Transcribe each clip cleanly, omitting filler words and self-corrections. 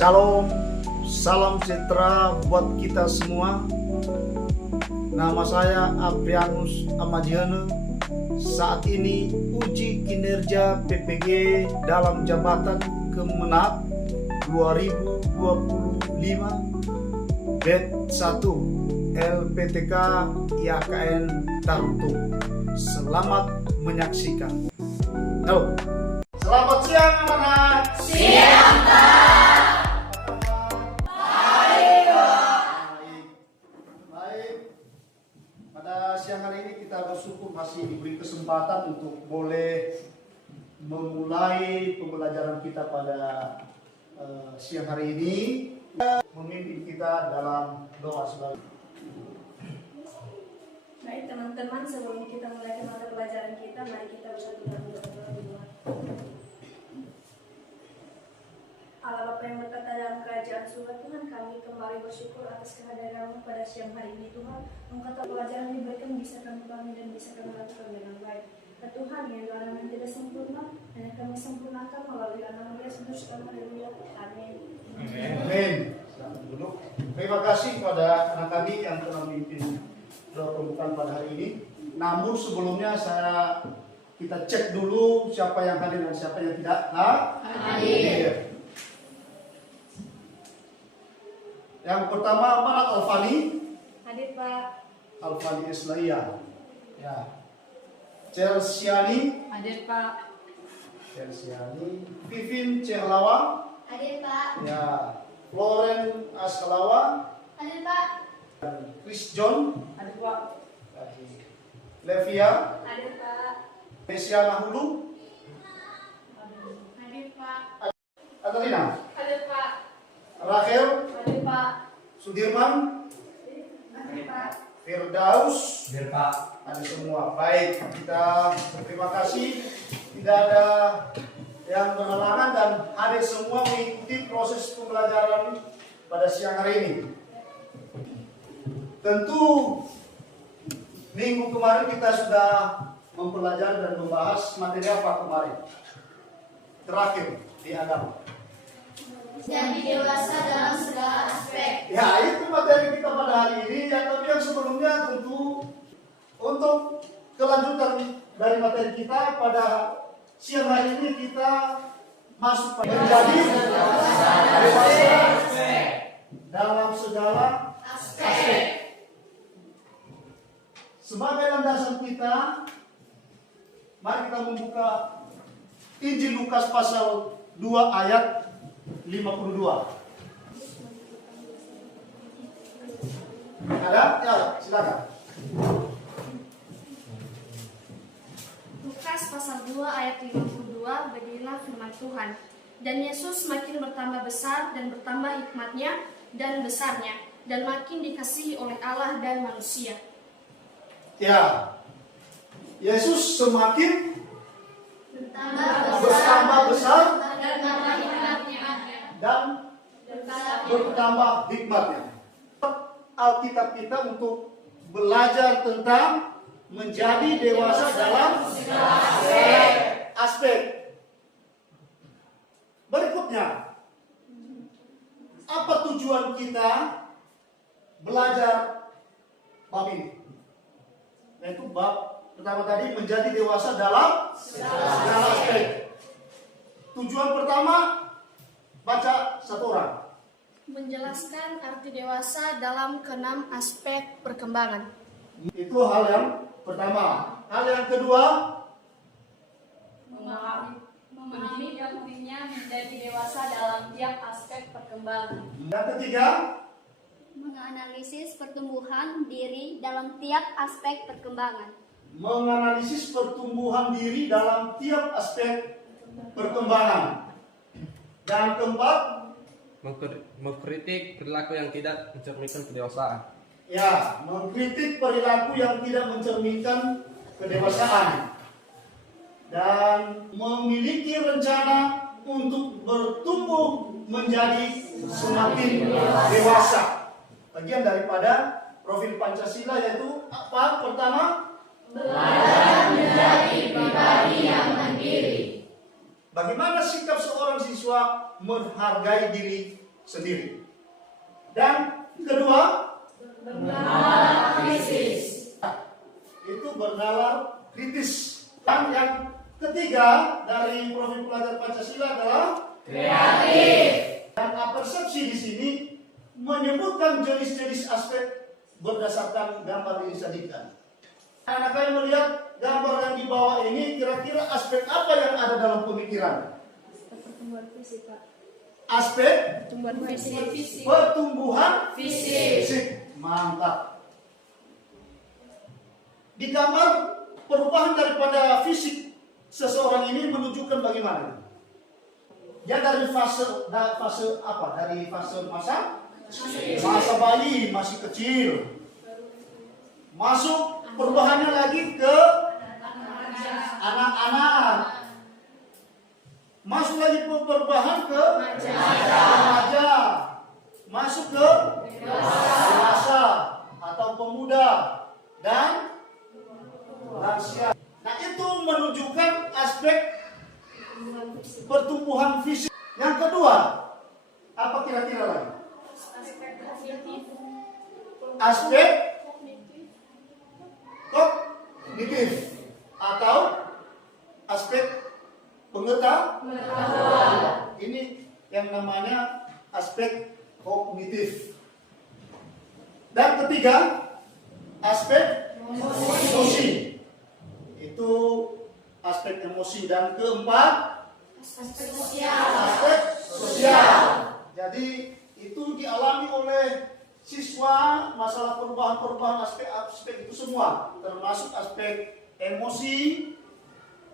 Shalom, salam sejahtera buat kita semua. Nama saya Aprianus Amadiana. Saat ini uji kinerja PPG dalam jabatan Kemenag 2025 BED 1 LPTK IAKN Tarutung. Selamat menyaksikan. Halo. Selamat siang anak-anak. Siang, Pak. Baik. Pada siang hari ini kita bersyukur masih diberi kesempatan untuk boleh memulai pembelajaran kita pada siang hari ini. Memimpin kita dalam doa sebagai. Baik teman-teman, sebelum kita mulai ke mata pelajaran kita, mari kita bersatu dalam doa. Allah Bapa yang berkata dalam kerajaan surga, Tuhan, kami kembali bersyukur atas kehadiran-Mu pada siang hari ini, Tuhan. Engkau pelajaran yang diberikan bisa kami pahami dan bisa kami lakukan dengan baik. Tuhan, yang dalam yang tidak sempurna, hanya kami sempurnakan melalui nama Yesus. Haleluya. Amin. Amin. Selamat duduk. Terima kasih kepada anak kami yang telah memimpin doa pembukaan pada hari ini. Namun sebelumnya kita cek dulu siapa yang hadir dan siapa yang tidak hadir. Yang pertama, mana Alfani? Hadir, Pak. Alfani Islaya. Ya. Celsiani. Hadir, Pak. Celsiani. Vivin Cehlawa. Hadir, Pak. Ya. Floren Askalawa. Hadir, Pak. Chris John. Hadir, Pak. Levia. Hadir, Pak. Mesiana Hulu. Hadir, Pak. Adelina. Hadir, Pak. Rachel. Hadir, Pak. Sudirman. Hadir, Pak. Firdaus. Hadir, Pak. Ada semua. Baik, kita berterima kasih. Tidak ada yang berhalangan dan hadir semua mengikuti proses pembelajaran pada siang hari ini. Tentu minggu kemarin kita sudah mempelajari dan membahas materi apa kemarin? Terakhir di agama. Jadi dewasa dalam segala aspek. Ya, itu materi kita pada hari ini. Ya, tapi yang sebelumnya tentu untuk kelanjutan dari materi kita pada siang hari ini kita masuk pada menjadi dewasa dalam segala aspek. Sebagai landasan kita, mari kita membuka Injil Lukas pasal 2 ayat 52. Ada? Ya, silakan. Lukas pasal 2 ayat 52, beginilah firman Tuhan. Dan Yesus makin bertambah besar dan bertambah hikmatnya dan besarnya, dan makin dikasihi oleh Allah dan manusia. Ya, Yesus semakin Bertambah besar dan bertambah hikmatnya. dan bertambah hikmatnya. Alkitab kita untuk belajar tentang menjadi dewasa dalam segala aspek. Berikutnya, apa tujuan kita belajar bab ini? Yaitu bab pertama tadi, menjadi dewasa dalam segala aspek. Tujuan pertama, baca satu orang. Menjelaskan arti dewasa dalam ke-6 aspek perkembangan. Itu hal yang pertama. Hal yang kedua, memahami pentingnya menjadi dewasa dalam tiap aspek perkembangan. yang ketiga, Menganalisis pertumbuhan diri dalam tiap aspek perkembangan. menganalisis pertumbuhan diri dalam tiap aspek perkembangan. Dan keempat, Mengkritik perilaku yang tidak mencerminkan kedewasaan. ya, mengkritik perilaku yang tidak mencerminkan kedewasaan. Dan memiliki rencana untuk bertumbuh menjadi semakin dewasa. Bagian daripada profil Pancasila yaitu apa? Pertama, Belajar menjadi pribadi yang mandiri. Bagaimana sikap seorang siswa menghargai diri sendiri. Dan kedua, Bernalar kritis. itu bernalar kritis. Dan yang ketiga dari profil pelajar Pancasila adalah Kreatif. dan persepsi di sini menyebutkan jenis-jenis aspek berdasarkan gambar yang disajikan. Anak kalian melihat gambar yang di bawah ini, kira-kira aspek apa yang ada dalam pemikiran? Pertumbuhan fisik, Pak. Aspek Pertumbuhan fisik. pertumbuhan Fisik. fisik. Mantap. Di gambar perubahan daripada fisik seseorang ini menunjukkan bagaimana? Dia dari fase apa? Dari fase masa bayi, masih kecil. Masuk perubahannya lagi ke anak-anak. Masuk lagi perubahan ke remaja. Masuk ke dewasa atau pemuda dan lansia. Nah, itu menunjukkan aspek pertumbuhan fisik. Yang kedua, apa kira-kira lagi? Aspek kognitif atau aspek pengetahuan. Ini yang namanya aspek kognitif. Dan ketiga, aspek emosi. Itu aspek emosi. Dan keempat, aspek sosial. Jadi itu dialami oleh siswa, masalah perubahan-perubahan aspek itu semua, termasuk aspek emosi,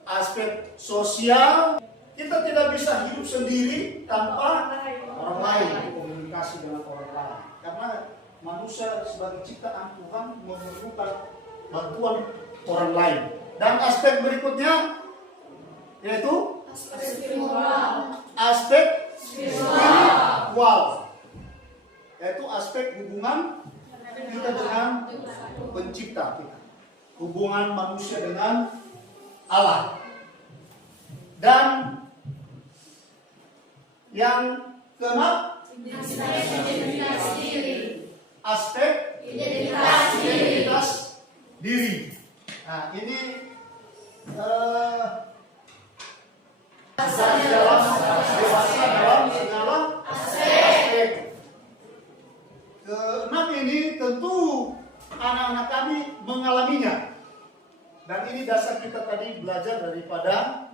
aspek sosial. Kita tidak bisa hidup sendiri tanpa orang lain, komunikasi dengan orang lain. Karena manusia sebagai ciptaan Tuhan memerlukan bantuan orang lain. Dan aspek berikutnya yaitu aspek spiritual, yaitu aspek hubungan kita dengan pencipta kita, hubungan manusia dengan Allah. Dan yang keenam, aspek identitas diri. Nah, ini dewasa dalam segala aspek. Keenam ini tentu anak-anak kami mengalaminya. Dan ini dasar kita tadi belajar daripada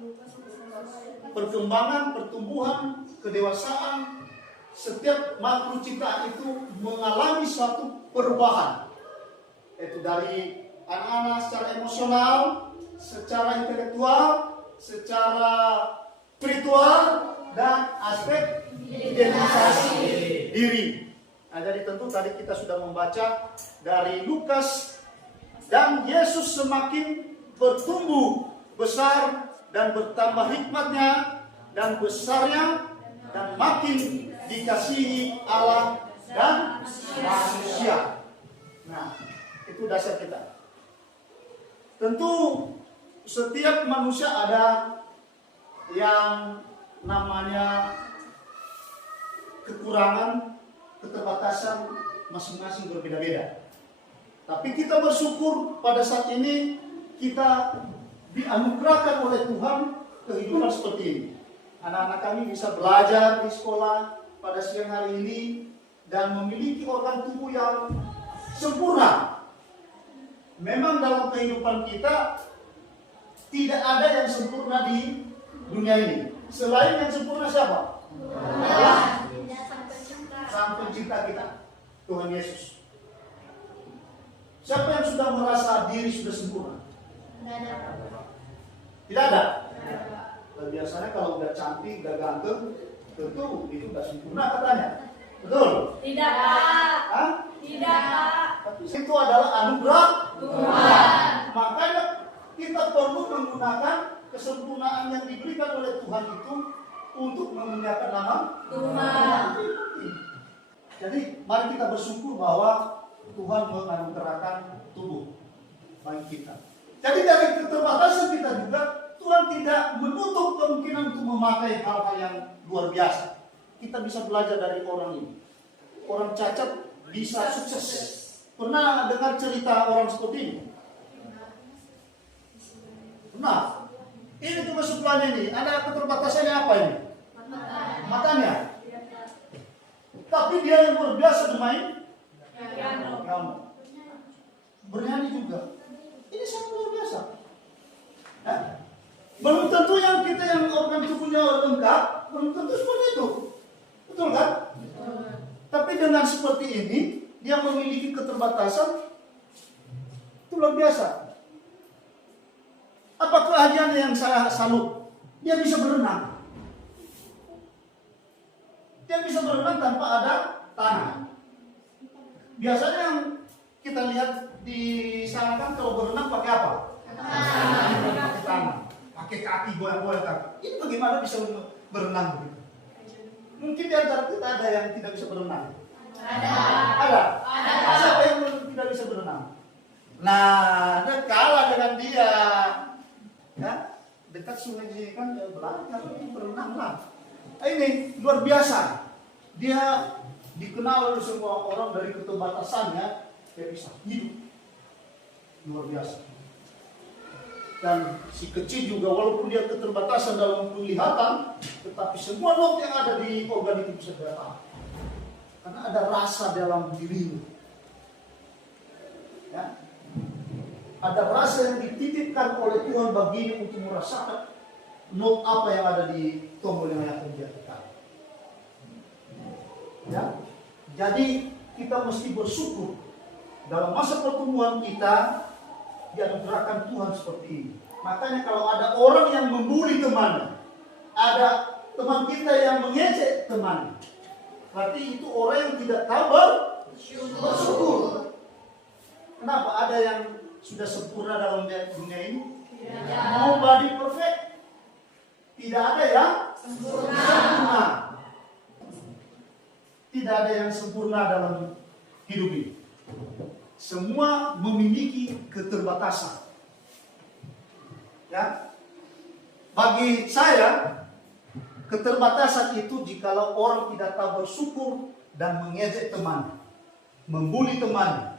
perkembangan, pertumbuhan, kedewasaan. Setiap makhluk ciptaan itu mengalami suatu perubahan. Yaitu dari anak-anak secara emosional, secara intelektual, secara spiritual, dan aspek identitas diri. Nah, jadi tentu tadi kita sudah membaca dari Lukas, dan Yesus semakin bertumbuh besar dan bertambah hikmatnya dan besarnya dan makin dikasihi Allah dan manusia. Nah, itu dasar kita. Tentu setiap manusia ada yang namanya kekurangan, keterbatasan masing-masing berbeda-beda. Tapi kita bersyukur pada saat ini kita dianugerahkan oleh Tuhan kehidupan seperti ini. Anak-anak kami bisa belajar di sekolah pada siang hari ini dan memiliki organ tubuh yang sempurna. Memang dalam kehidupan kita tidak ada yang sempurna di dunia ini. Selain yang sempurna siapa? Allah, Sang Pencipta kita, Tuhan Yesus. Siapa yang sudah merasa diri sudah sempurna? Tidak ada. Biasanya kalau udah cantik, udah ganteng, tentu itu udah sempurna katanya. Betul? Tidak, Pak. Hah? Tidak, Pak. Tapi itu adalah anugerah Tuhan. Makanya kita perlu menggunakan kesempurnaan yang diberikan oleh Tuhan itu untuk memuliakan nama Tuhan. Jadi mari kita bersyukur bahwa Tuhan menganugerahkan tubuh bagi kita. Jadi dari keterbatasan kita juga Tuhan tidak menutup kemungkinan untuk memakai hal-hal yang luar biasa. kita bisa belajar dari orang ini. Orang cacat bisa sukses. Pernah dengar cerita orang seperti ini? Nah, ini tugas sebelahnya ini. Ada keterbatasannya apa ini? Matanya. Tapi dia yang luar biasa bermain piano. Bernyanyi juga. Ini sangat luar biasa. Belum tentu yang kita yang organ tubuhnya lengkap, belum tentu seperti itu. Betul kan? Tapi dengan seperti ini, dia memiliki keterbatasan, itu luar biasa. Apa keahlian yang saya salut? Dia bisa berenang. Dia bisa berenang tanpa ada tangan. Biasanya yang kita lihat di sana kan kalau berenang pakai apa? Pakai tangan. Pakai kaki, goyang-goyang kaki. Ini bagaimana bisa berenang? Mungkin di antara kita ada yang tidak bisa berenang. Ada. Siapa yang tidak bisa berenang? Nah, dia kalah dengan dia. Ya, dekat sungai sini kan belajar berenang lah. Ini luar biasa. Dia dikenal oleh semua orang dari keterbatasannya, dia bisa hidup. Luar biasa. Dan si kecil juga walaupun dia keterbatasan dalam penglihatan, tetapi semua not yang ada di organ itu bisa dia tahu. Karena ada rasa dalam dirinya. Ya. Ada rasa yang dititipkan oleh Tuhan baginya untuk merasakan not apa yang ada di tombol yang akan dia tekan. Ya. Jadi kita mesti bersyukur dalam masa pertumbuhan kita dianugerahkan Tuhan seperti ini. Makanya kalau ada orang yang membuli teman, ada teman kita yang mengejek teman, berarti itu orang yang tidak tahu bersyukur. Kenapa? Ada yang sudah sempurna dalam dunia ini? Nobody perfect. Tidak ada yang sempurna. Tidak ada yang sempurna dalam hidup ini. Semua memiliki keterbatasan. Ya. Bagi saya, keterbatasan itu jikalau orang tidak tahu bersyukur dan mengejek teman, membuli teman,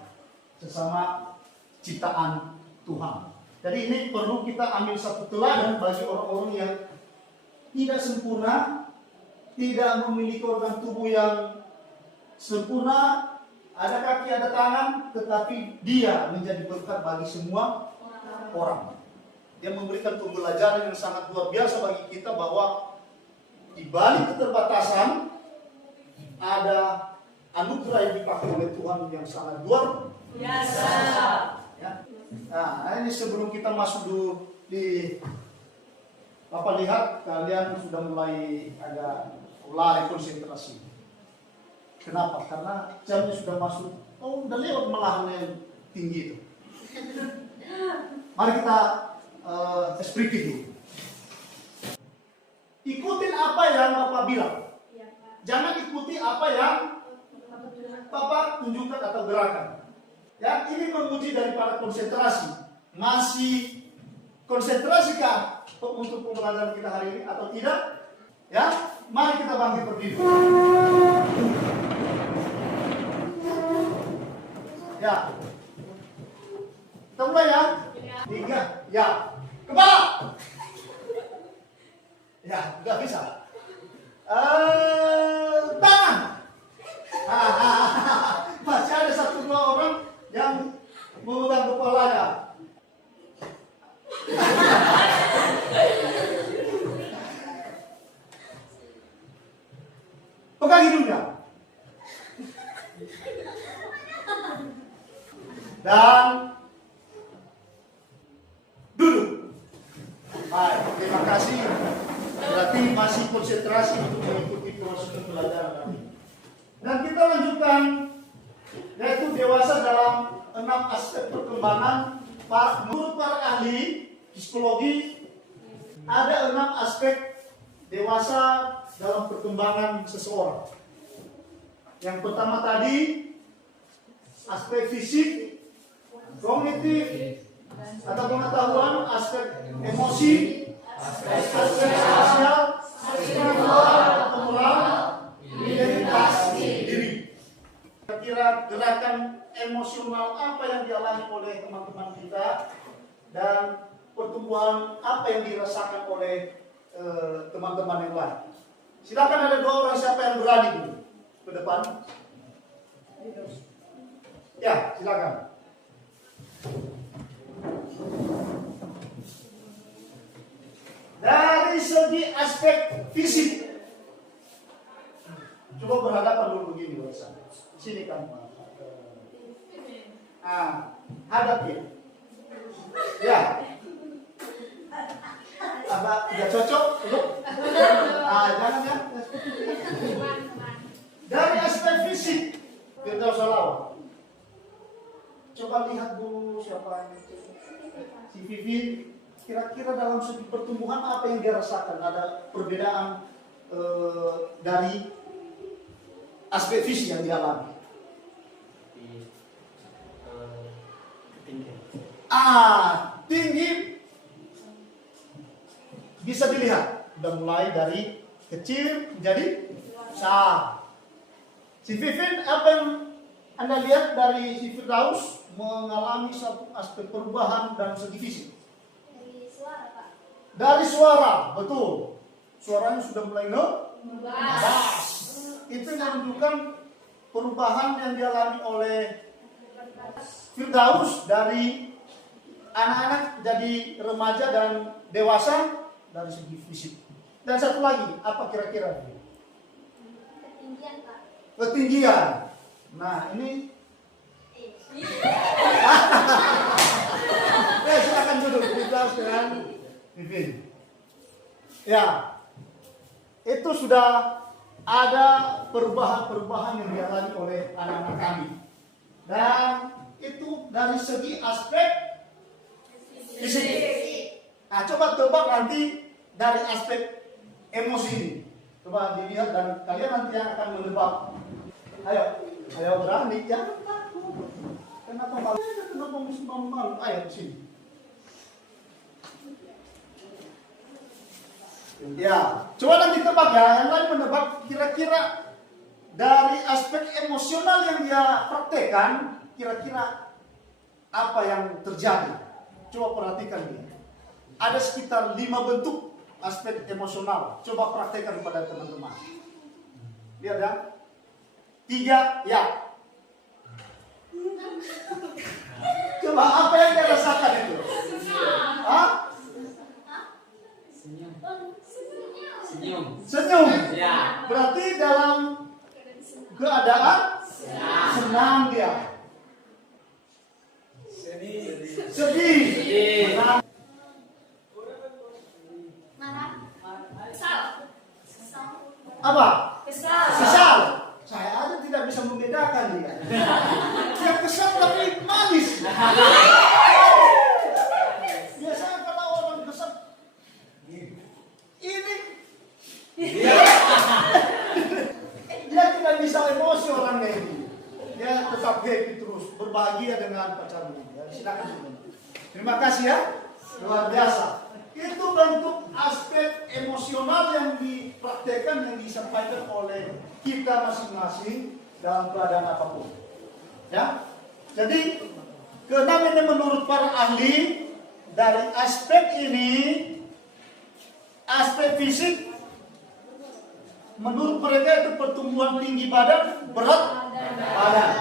sesama ciptaan Tuhan. Jadi ini perlu kita ambil satu teladan bagi orang-orang yang tidak sempurna, tidak memiliki organ tubuh yang sempurna, ada kaki, ada tangan, tetapi dia menjadi berkat bagi semua orang. Dia memberikan pembelajaran yang sangat luar biasa bagi kita bahwa di balik keterbatasan ada anugerah yang dipakai oleh Tuhan yang sangat luar biasa. Ya. Nah, ini sebelum kita masuk dulu di Bapak lihat kalian sudah mulai agak lari konsentrasi. Kenapa? Karena jamnya sudah masuk. Oh, udah lewat malahan yang tinggi itu. Mari kita espriti dulu. Ikutin apa yang Bapak bilang. Jangan ikuti apa yang Bapak tunjukkan atau gerakan. Ya, ini menguji daripada konsentrasi. Masih konsentrasikah untuk pembelajaran kita hari ini atau tidak? Ya, mari kita bangkit berdiri. Ya, kita mulai ya. 3, ya. Kepala. Ya, udah bisa. Tangan. Masih ada 1-2 orang yang memegang kepalanya. Pegang hidungnya. Dan duduk. Baik, terima kasih. Berarti masih konsentrasi untuk mengikuti proses pembelajaran kami. Dan kita lanjutkan, yaitu dewasa dalam 6 aspek perkembangan. Menurut para ahli psikologi, ada 6 aspek dewasa dalam perkembangan seseorang. Yang pertama tadi, aspek fisik, kognitif, atau pengetahuan, aspek emosi, aspek sosial, spiritual atau moral, kira-kira gerakan emosional apa yang dialami oleh teman-teman kita dan pertumbuhan apa yang dirasakan oleh teman-teman yang lain. Silakan, ada 2 orang, siapa yang berani dulu ke depan? Ya, silakan. Dari segi aspek fisik, coba berhadapan dulu begini, Rosa. Sini kan. Hadap ya. Ya. Apa tidak cocok? Jangan ya. Dari aspek fisik, kita usah lawan. Coba lihat dulu siapa itu. Si Vivi, kira-kira dalam segi pertumbuhan apa yang dia rasakan? Ada perbedaan dari aspek fisik yang dialami. Tinggi bisa dilihat, udah mulai dari kecil menjadi besar. Si Vivin, apa yang Anda lihat dari si Firdaus mengalami satu aspek perubahan dalam segi fisik? Dari suara, Pak. Dari suara, betul. Suaranya sudah mulai ngebas. Itu menunjukkan perubahan yang dialami oleh Firdaus dari anak-anak jadi remaja dan dewasa dari segi fisik. Dan satu lagi, apa kira-kira? Ketinggian, Pak. Ketinggian. Nah, ini silakan duduk Firdaus dengan Vivin. Ya, itu sudah ada perubahan-perubahan yang dialami oleh anak-anak kami. Dan itu dari segi aspek fisik. Nah, coba tebak nanti dari aspek emosi ini. Coba dilihat dan kalian nanti yang akan menebak. Ayo berani, jangan takut. Kenapa malu? Kenapa mesti malu? Ayo ke sini. Ya, coba nanti tebak ya. Yang lain menebak kira-kira dari aspek emosional yang dia praktekkan, kira-kira apa yang terjadi. Coba perhatikan dia. Ada sekitar 5 bentuk aspek emosional. Coba praktekkan kepada teman-teman. Lihat ya. 3, ya. Coba apa yang dia rasakan itu? Hah? Senyum. Ya. Berarti dalam keadaan senang dia. Sedih. Marah. Apa? Kesal. Kesal. Saya aja tidak bisa membedakan dia. Dia kesal tapi manis. Biasanya kalau orang kesal, ini dia tidak bisa emosi orangnya ini. Dia tetap happy terus, berbahagia dengan pacarnya. Ya, silakan. Terima kasih ya, luar biasa. Itu bentuk aspek emosional yang dipraktekkan, yang disampaikan oleh kita masing-masing dalam keadaan apapun. Ya, jadi keenam ini menurut para ahli dari aspek ini, aspek fisik, menurut mereka itu pertumbuhan tinggi badan, berat badan.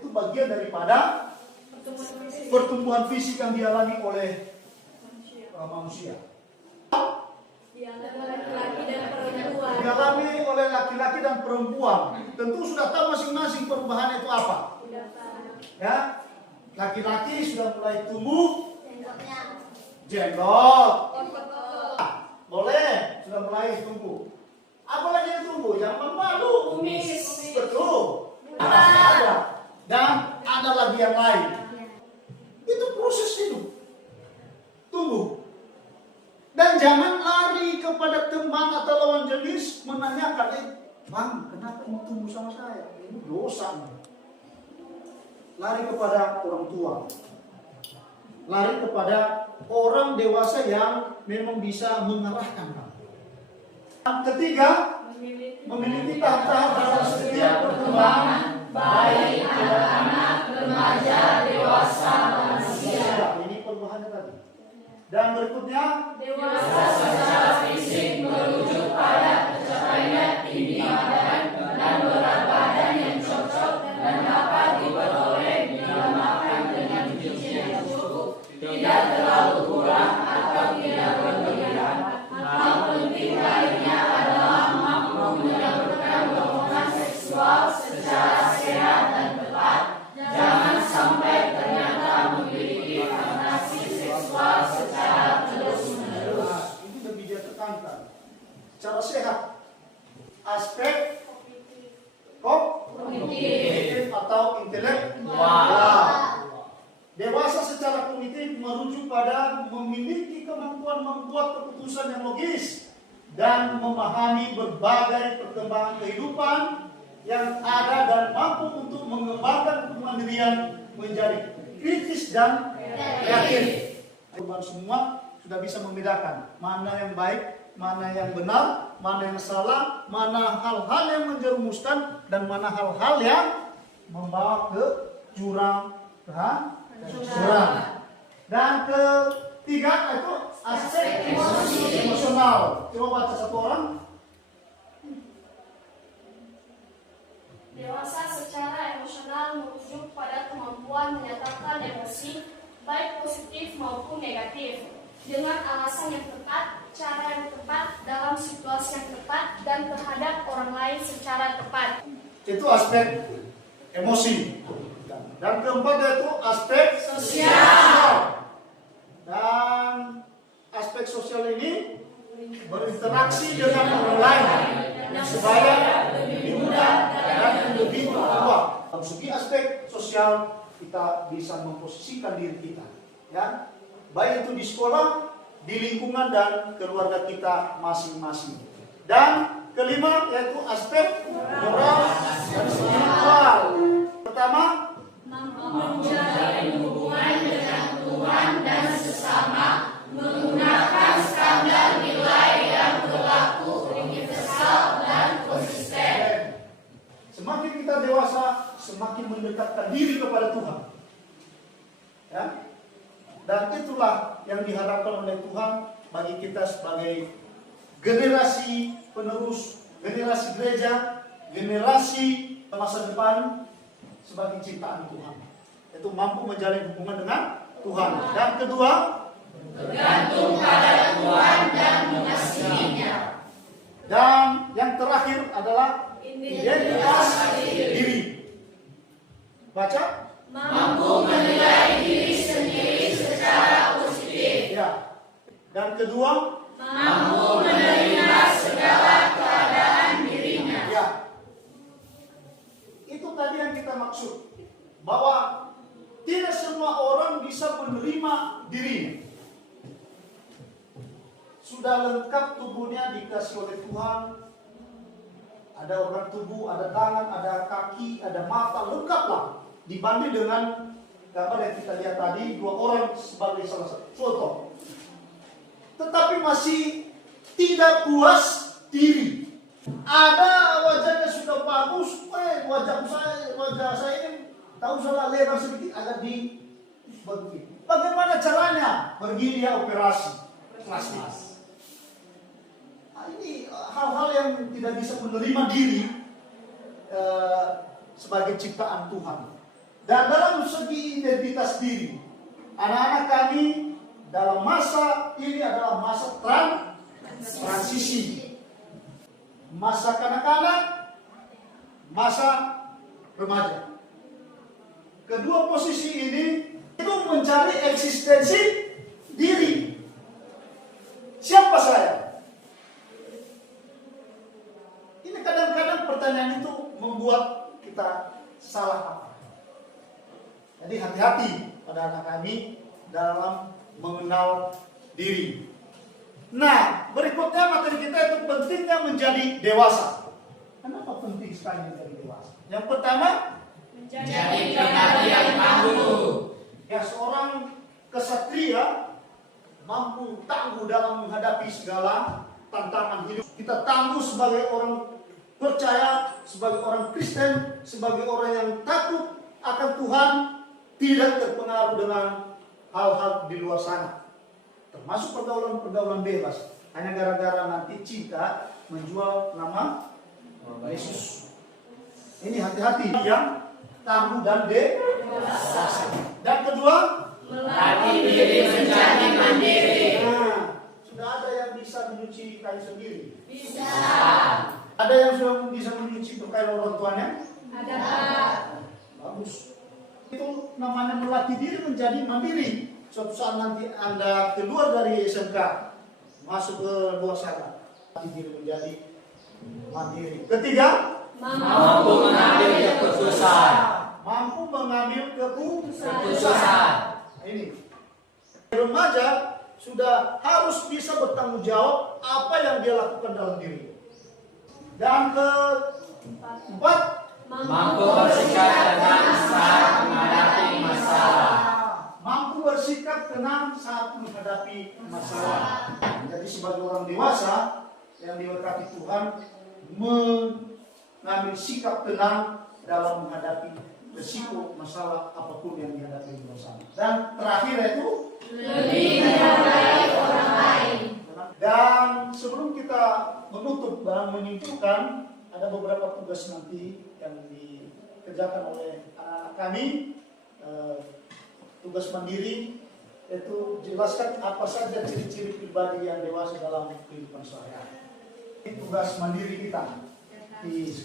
Itu bagian daripada pertumbuhan fisik yang dialami oleh manusia. Dialami oleh laki-laki dan perempuan. Tentu sudah tahu masing-masing perubahan itu apa. Ya, laki-laki sudah mulai tumbuh jenggot. Boleh, sudah mulai tumbuh. Apa lagi yang tumbuh? Yang memalu. Kumis. Betul. Ada. Dan ada lagi yang lain. Itu proses hidup. Tumbuh. Dan jangan lari kepada teman atau lawan jenis menanyakan, Bang, kenapa kamu tumbuh sama saya? Ini dosa. Lari kepada orang tua. Lari kepada orang dewasa yang memang bisa mengarahkan kamu. Yang ketiga, memiliki tahap-tahap dalam setiap perkembangan baik Dan berikutnya, Dewasa secara fisik merujuk pada tercapainya tinggi badan dan berat badan yang cocok dan dapat diperoleh bila makan dengan gizi yang cukup, tidak terlalu kurang atau tidak berlebihan. Hal penting lainnya adalah mampu menyalurkan hormon seksual secara sehat dan tepat. Jangan sampai ternyata memiliki fantasi seksual secara terus-menerus. nah, ini lebih dia tekankan. Secara sehat, aspek kognitif atau intelektual. Dewasa secara kognitif merujuk pada memiliki kemampuan membuat keputusan yang logis dan memahami berbagai perkembangan kehidupan yang ada dan mampu untuk mengembangkan kemandirian menjadi kritis dan kreatif. Korban semua sudah bisa membedakan mana yang baik, mana yang benar, mana yang salah, mana hal-hal yang menjerumuskan dan mana hal-hal yang membawa ke jurang jurang. Dan ketiga itu aspek emosional. Coba baca satu orang. Dewasa secara emosional merujuk pada kemampuan menyatakan emosi, baik positif maupun negatif, dengan alasan yang tepat, cara yang tepat, dalam situasi yang tepat, dan terhadap orang lain secara tepat. Itu aspek emosi. Dan keempat yaitu aspek Sosial. Dan aspek sosial ini berinteraksi dengan orang lain supaya lebih mudah dan lebih kuat. Dari segi aspek sosial kita bisa memposisikan diri kita, ya, baik itu di sekolah, di lingkungan dan keluarga kita masing-masing. Dan kelima yaitu aspek moral dan spiritual. Pertama, Menjalin hubungan dengan Tuhan dan sesama menggunakan standar nilai yang berlaku, universal dan konsisten. semakin kita dewasa, semakin mendekatkan diri kepada Tuhan. Ya? Dan itulah yang diharapkan oleh Tuhan bagi kita sebagai generasi penerus, generasi gereja, generasi masa depan sebagai ciptaan Tuhan. Itu mampu menjalin hubungan dengan Tuhan. Dan kedua, Bergantung pada Tuhan dan mengasihinya. dan yang terakhir adalah identitas diri. Baca. Mampu menilai diri sendiri secara positif. Ya. Dan kedua, Mampu menerima segala keadaan dirinya. ya. Itu tadi yang kita maksud. Bahwa tidak semua orang bisa menerima dirinya. Sudah lengkap tubuhnya dikasih oleh Tuhan. Ada organ tubuh, ada tangan, ada kaki, ada mata, lengkaplah. Dibanding dengan gambar yang kita lihat tadi, dua orang sebagai salah satu contoh. Tetapi masih tidak puas diri. Ada wajahnya sudah bagus, wajah saya ini tahu salah lebar sedikit agak di begini. Bagaimana caranya? Pergi dia operasi plastik. Nah, ini hal-hal yang tidak bisa menerima diri sebagai ciptaan Tuhan. Dan dalam segi identitas diri, anak-anak kami dalam masa ini adalah masa transisi. Masa kanak-kanak, masa remaja. Kedua posisi ini itu mencari eksistensi diri. Siapa saya? Ini kadang-kadang pertanyaan itu membuat kita salah apa. Jadi hati-hati pada anak kami dalam mengenal diri. Nah, berikutnya materi kita itu pentingnya menjadi dewasa. Kenapa penting sekali menjadi dewasa? Yang pertama, Menjadi pribadi yang tangguh. ya seorang kesatria mampu tangguh dalam menghadapi segala tantangan hidup. Kita tangguh sebagai orang percaya, sebagai orang Kristen, sebagai orang yang takut akan Tuhan, tidak terpengaruh dengan hal-hal di luar sana. termasuk pergaulan-pergaulan bebas, hanya gara-gara nanti cinta menjual nama Yesus. Ini hati-hati yang tangguh dan dewasa. Dan kedua, melatih diri menjadi mandiri. nah, sudah ada yang bisa menyuci kain sendiri? Bisa. Ada yang sudah bisa menyuci pakaian orang tuanya? Ada. Bagus. Itu namanya melatih diri menjadi mandiri. Suatu saat nanti Anda keluar dari SMK, masuk ke luar sana, melatih diri menjadi mandiri. Ketiga, Mampu mengambil keputusan. mampu mengambil keputusan. Nah, ini remaja sudah harus bisa bertanggung jawab apa yang dia lakukan dalam diri. Dan keempat, Mampu bersikap tenang saat menghadapi masalah. mampu bersikap tenang saat menghadapi masalah. Jadi sebagai orang dewasa yang diberkati Tuhan, mengambil sikap tenang dalam menghadapi risiko masalah apapun yang dihadapi di luar sana. Dan terakhir itu Lebih menghargai orang lain. dan sebelum kita menutup dan menyimpulkan, ada beberapa tugas nanti yang dikerjakan oleh anak-anak kami. Tugas mandiri, yaitu jelaskan apa saja ciri-ciri pribadi yang dewasa dalam kehidupan sehari-hari. Ini tugas mandiri kita.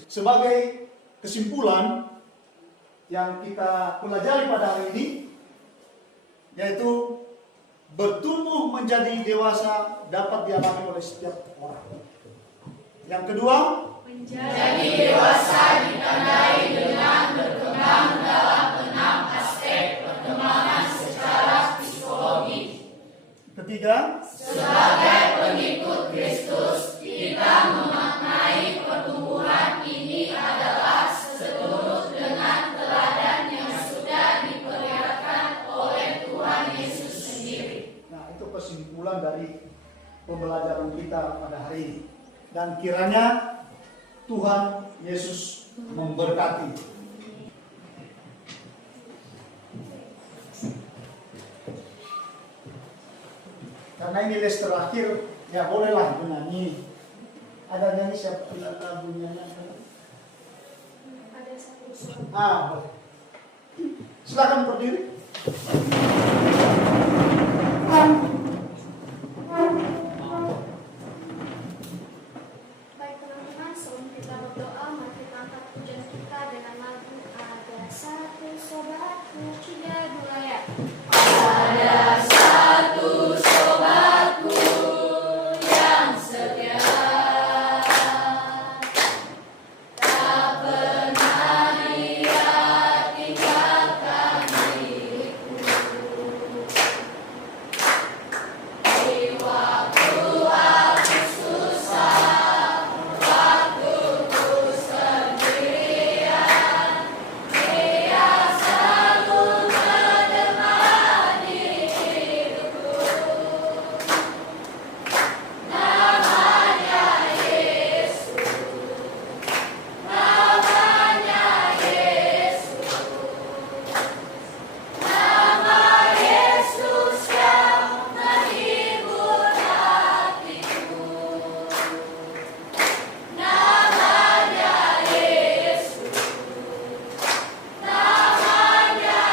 Sebagai kesimpulan yang kita pelajari pada hari ini, yaitu bertumbuh menjadi dewasa dapat dialami oleh setiap orang. Yang kedua, Jadi dewasa ditandai dengan berkembang dalam 6 aspek perkembangan secara psikologi. ketiga, Sebagai pengikut Kristus, kita memaknai pertumbuhan ini adalah seturut dengan teladan yang sudah diperlihatkan oleh Tuhan Yesus sendiri. nah itu kesimpulan dari pembelajaran kita pada hari ini. Dan kiranya Tuhan Yesus memberkati. Karena ini les terakhir, ya bolehlah menyanyi. Ada nyanyi siapa lagunya? Ada satu suara. Boleh. Silakan berdiri. Baik teman-teman, sebelum kita berdoa, mari kita angkat pujian kita dengan lagu Ada Satu Sobatku, 3, 2 ya. Ada satu sobatku yang setia, tak pernah ia tinggalkan diriku. Di waktu aku susah, waktu ku sendirian, dia selalu menemani hidupku. Namanya Yesus, namanya Yesus, nama Yesus yang menghibur hatiku. Namanya Yesus, namanya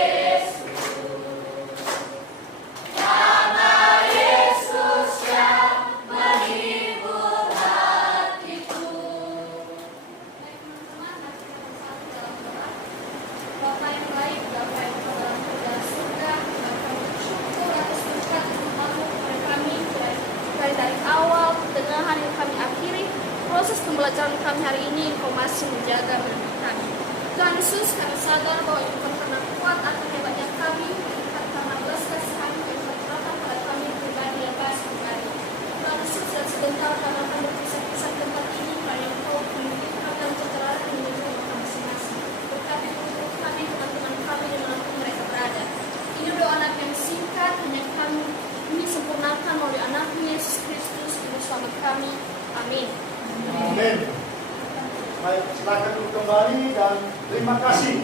Yesus, nama Yesus yang menghibur hatiku. Baik teman-teman, mari kita bersatu dalam doa. Bapa yang baik, Bapa yang kau dalam surga, Bapa yang bersyukur atas berkat firman-Mu kepada kami, mulai dari awal, pertengahan yang kami akhiri, proses pembelajaran kami hari ini, Engkau masih menjaga menemani kami. Tuhan Yesus, kami sadar bahwa Engkau pernah kuat akan hebatnya kami, karena belas kasihan-Mu yang tercurahkan pada kami pribadi yang baik pribadi. Tuhan Yesus, dan sebentar kami akan berpisah-pisah tempat ini, karena Engkau menunjukkan dan perjalanan menuju rumah masing-masing. Berkati untuk kami, teman-teman kami, dimanapun mereka berada. Ini doa anak yang singkat, hanya kami ini sempurnakan melalui anakmu Yesus Kristus, Juru Selamat kami. Amin. Amin. Baik, silakan kembali dan terima kasih